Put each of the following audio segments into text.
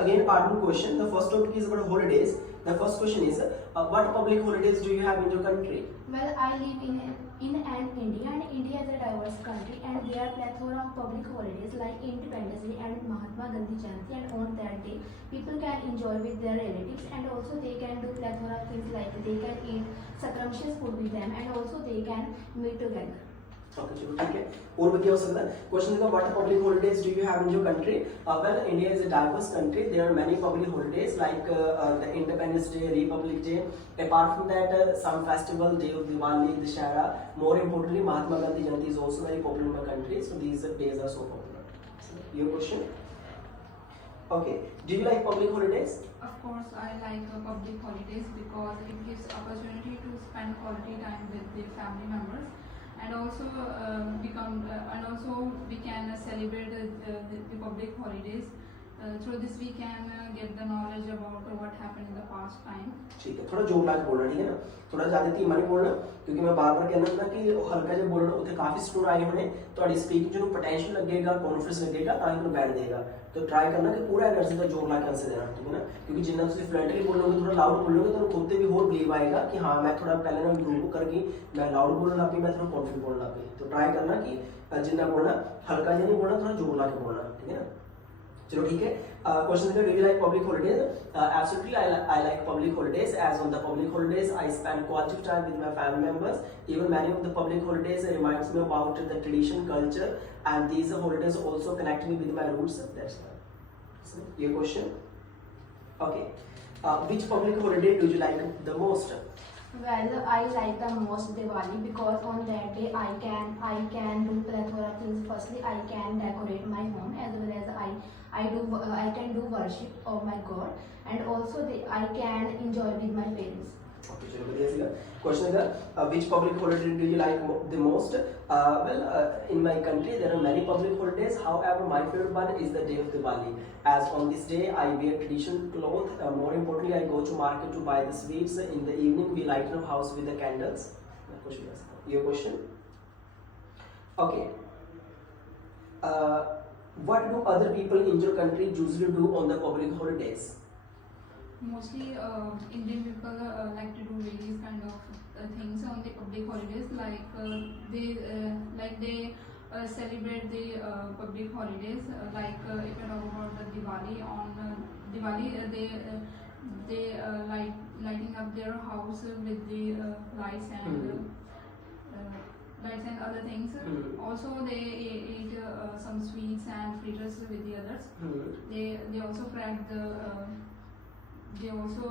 Again, part one question. The first topic is about holidays. The first question is, what public holidays do you have in your country? Well, I live in an India, and India is a diverse country, and there are plethora of public holidays like Independence Day and Mahatma Gandhi Jayanti. And on that day, people can enjoy with their relatives, and also they can do plethora of things like they can eat scrumptious food with them, and also they can meet together. Okay, चलो ठीक है. और भी क्या हो सकता है? Question is, what public holidays do you have in your country? Well, India is a diverse country. There are many public holidays like the Independence Day, Republic Day. Apart from that, some festival, Day of Diwali, Dussehra. More importantly, Mahatma Gandhi Jayanti is also very popular in my country. So these days are so popular. So, your question? Okay. Do you like public holidays? Of course, I like public holidays because it gives opportunity to spend quality time with the family members, and also we can celebrate the public holidays. Through this we can get the knowledge about what happened in the past time. ठीक है, थोड़ा जोर लाके बोलना, ठीक है ना, थोड़ा ज़्यादा धीमा नहीं बोलना, क्योंकि मैं बार बार कहना ना कि हल्का जब बोलना उत्थे काफ़ी स्टूडेंट आए होने तो आड़ी स्पीकिंग जो पोटेंशियल लगेगा, कॉन्फिडेंस लगेगा, ताकि उन्हें बैठ देगा. तो ट्राई करना कि पूरा एनर्जी का जोर लाके आंसर देना, ठीक है ना, क्योंकि जितना तुम फ्लुएंटली बोलोगे, थोड़ा लाउड बोलोगे तो खुद भी होर बिलीव आएगा कि हाँ मैं थोड़ा पहले ना ग्रुप करके मैं लाउड बोलना लग पी, मैं थोड़ा कॉन्फिडेंट बोलना लग पी. तो ट्राई करना कि जितना बोलना हल्का नहीं बोलना, थोड़ा जोर लाके बोलना, ठीक है ना. चलो ठीक है. Question is, do you like public holidays? Absolutely, I like public holidays. As on the public holidays, I spend quality time with my family members. Even many of the public holidays reminds me about the tradition, culture, and these holidays also connect me with my roots. That's why. So, your question? Okay. Which public holiday do you like the most? Well, I like the most Diwali because on that day I can do plethora of things. Firstly, I can decorate my home, as well as I can do worship of my God, and also I can enjoy with my parents. Okay, चलो बढ़िया सीगा. Question is, which public holiday do you like the most? In my country there are many public holidays. However, my favorite one is the day of Diwali. As on this day I wear traditional clothes. More importantly, I go to market to buy the sweets. In the evening, we light our house with the candles. Your question? Okay. What do other people in your country usually do on the public holidays? Mostly Indian people like to do various kind of things on the public holidays, like they celebrate the public holidays, like if you talk about the Diwali. On Diwali they lighting up their house with the lights and other things. Also they eat some sweets and fritters with the others. They also crack the they also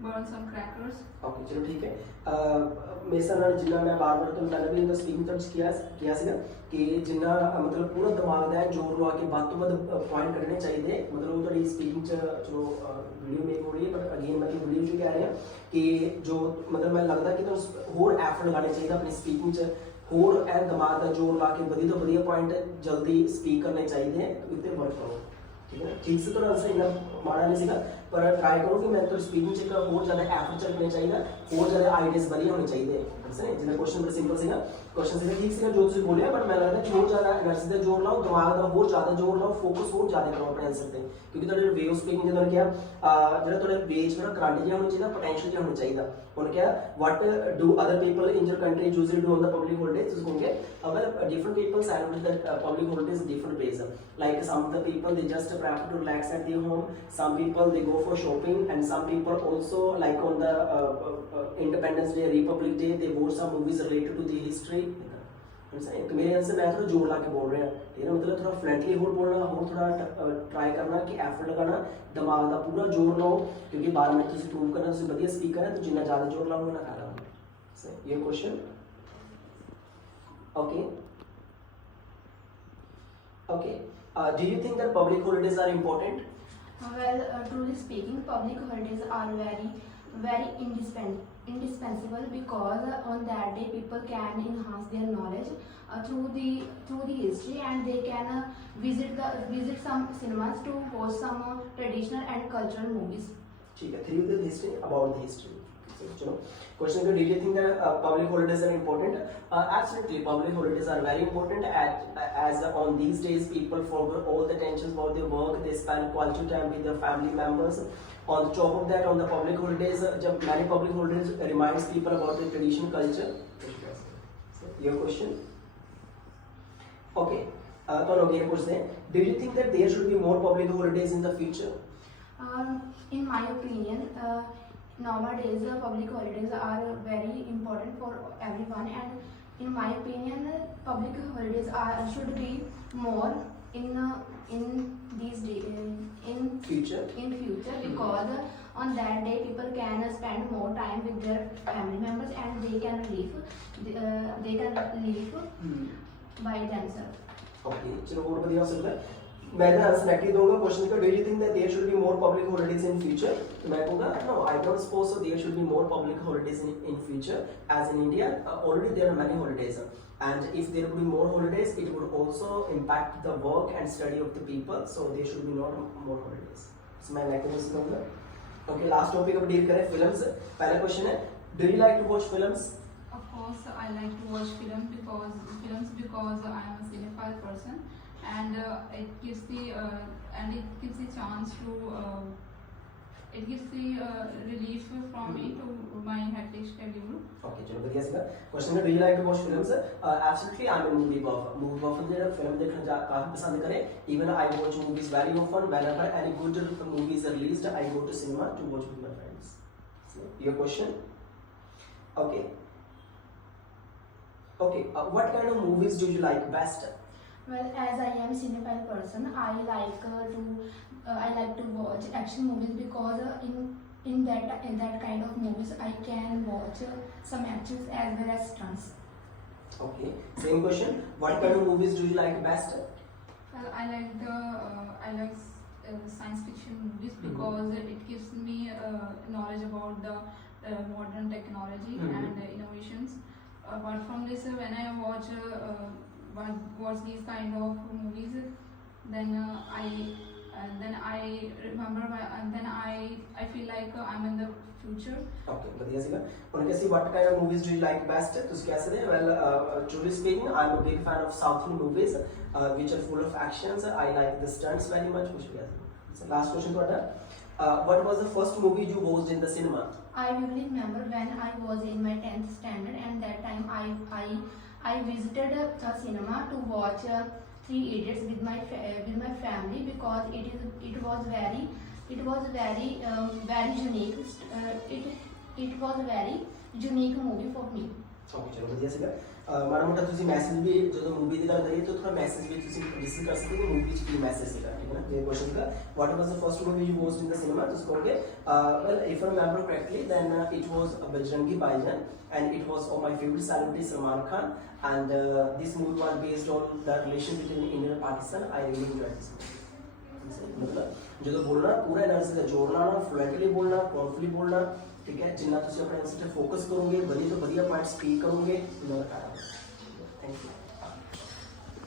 burn some crackers. Okay, चलो ठीक है. मेरे साथ जिन्ना मैं बार-बार तो मैंने भी इनका स्पीकिंग टर्म्स किया सीगा कि जिन्ना मतलब पूरा दिमाग दा जोर लगा के बात तो पॉइंट करने चाहिए. मतलब वो थोड़ी स्पीकिंग जो वीडियो मेक हो रही है, बट अगेन मतलब वीडियो जो कह रहे हैं कि जो मतलब मैं लगता कि तुम होर एफर्ट लगाने चाहिए अपनी स्पीकिंग च, होर ए दिमाग दा जोर ला के वधिया तो वधिया पॉइंट जल्दी स्पीक करने चाहिए. इतने वर्क करो, ठीक है. ठीक से तो आंसर इतना माड़ा नहीं सीगा, पर ट्राई करो कि मैं तो स्पीकिंग च और ज़्यादा एफर्ट चलने चाहिए, और ज़्यादा आइडियाज बढ़िया होने चाहिए. जिन्हें क्वेश्चन बड़ा सिंपल सीगा, क्वेश्चन सीगा ठीक सीगा जो तुम बोलिया, पर मैं लगता कि और ज़्यादा एनर्जी का जोर लाओ, दिमाग का और ज़्यादा जोर लाओ, फोकस और ज़्यादा करो अपने आंसर पे, क्योंकि थोड़े वे ऑफ स्पीकिंग जो क्या जो थोड़े वेज थोड़ा करांडी जिहा होना चाहिए, पोटेंशियल जिहा होना चाहिए. उन्हें क्या what do other people in your country usually do on the public holidays? उसको होंगे अगर different people celebrate the public holidays different ways. Like some of the people they just prefer to relax at their home, some people they go for shopping, and some people also like on the Independence Day, Republic Day, they watch some movies related to the history. तो मेरे answer मैं थोड़ा जोर ला के बोल रहा, ठीक है, मतलब थोड़ा फ्लुएंटली हो बोलना, और थोड़ा ट्राई करना कि एफर्ट लगाना, दिमाग का पूरा जोर लाओ, क्योंकि 12 मिनट तुम प्रूव करना तुम बढ़िया स्पीकर है, तो जितना ज़्यादा जोर लाओगे ना फायदा होगा. ये question. Okay. Okay. Do you think that public holidays are important? Well, truly speaking, public holidays are very indispensable because on that day people can enhance their knowledge through the history, and they can visit some cinemas to watch some traditional and cultural movies. ठीक है. Through the history, about the history. चलो question को, do you think that public holidays are important? Absolutely, public holidays are very important as on these days people forget all the tensions about their work, they spend quality time with their family members. On the top of that, on the public holidays, जब many public holidays reminds people about their tradition culture. So, your question? Okay, तो लोग ये पूछते हैं, do you think that there should be more public holidays in the future? In my opinion, nowadays public holidays are very important for everyone, and in my opinion, public holidays should be more in these days in Future? Because on that day people can spend more time with their family members and they can live by themselves. Okay, चलो और बढ़िया हो सकता है। मैं ना answer negative दूंगा question का, do you think that there should be more public holidays in future? तो मैं कहूँगा no, I don't suppose so there should be more public holidays in future, as in India already there are many holidays, and if there would be more holidays it would also impact the work and study of the people, so there should be not more holidays. So मैं negative answer दूंगा। Okay, last topic अब deal करें films. पहला question है, do you like to watch films? Of course, I like to watch because I am a cinephile person, and it gives the chance to it gives the relief from me to my hectic schedule. Okay, चलो बढ़िया सा question है, do you like to watch films? Absolutely, I'm a movie buff. Movie buff जो film देखना काफी पसंद करे. Even I watch movies very often. Whenever any good movies are released, I go to cinema to watch with my friends. So, your question? Okay. Okay, what kind of movies do you like best? Well, as I am a cinephile person, I like to watch action movies because in that kind of movies I can watch some actions as well as stunts. Okay, same question. What kind of movies do you like best? Well, I like science fiction movies because it gives me knowledge about the modern technology and innovations. Apart from this, when I watch these kind of movies, then I remember I feel like I'm in the future. Okay, बढ़िया सी बात। उनके सी what kind of movies do you like best? तो उसके ऐसे थे, well, truly speaking, I'm a big fan of South Indian movies, which are full of actions. I like the stunts very much. कुछ भी ऐसे। So last question to Ada. What was the first movie you watched in the cinema? I vividly remember when I was in my 10th standard, and that time I visited a cinema to watch Three Idiots with my family because it was very unique. It was a very unique movie for me. Okay, चलो बढ़िया सी बात। माड़ा मोटा तुसी message भी जो movie दी गल करिए तो थोड़ा मैसेज भी तुसी डिस्कस कर सकते हो मूवी की मैसेज से ठीक है ना। ये क्वेश्चन का what was the first movie you watched in the cinema, तो उसको कहोगे well if I remember correctly then it was Bajrangi Bhaijaan and it was of my favorite celebrity Salman Khan, and this movie was based on the relation between India and Pakistan. I really enjoyed this movie. मतलब जो बोलना पूरा energy से जोड़ना ना, fluently बोलना, confidently बोलना, ठीक है, जिन्ना तुसी अपने आंसर पे फोकस करोगे, बढ़िया तो बढ़िया पॉइंट स्पीक करोगे, थैंक यू।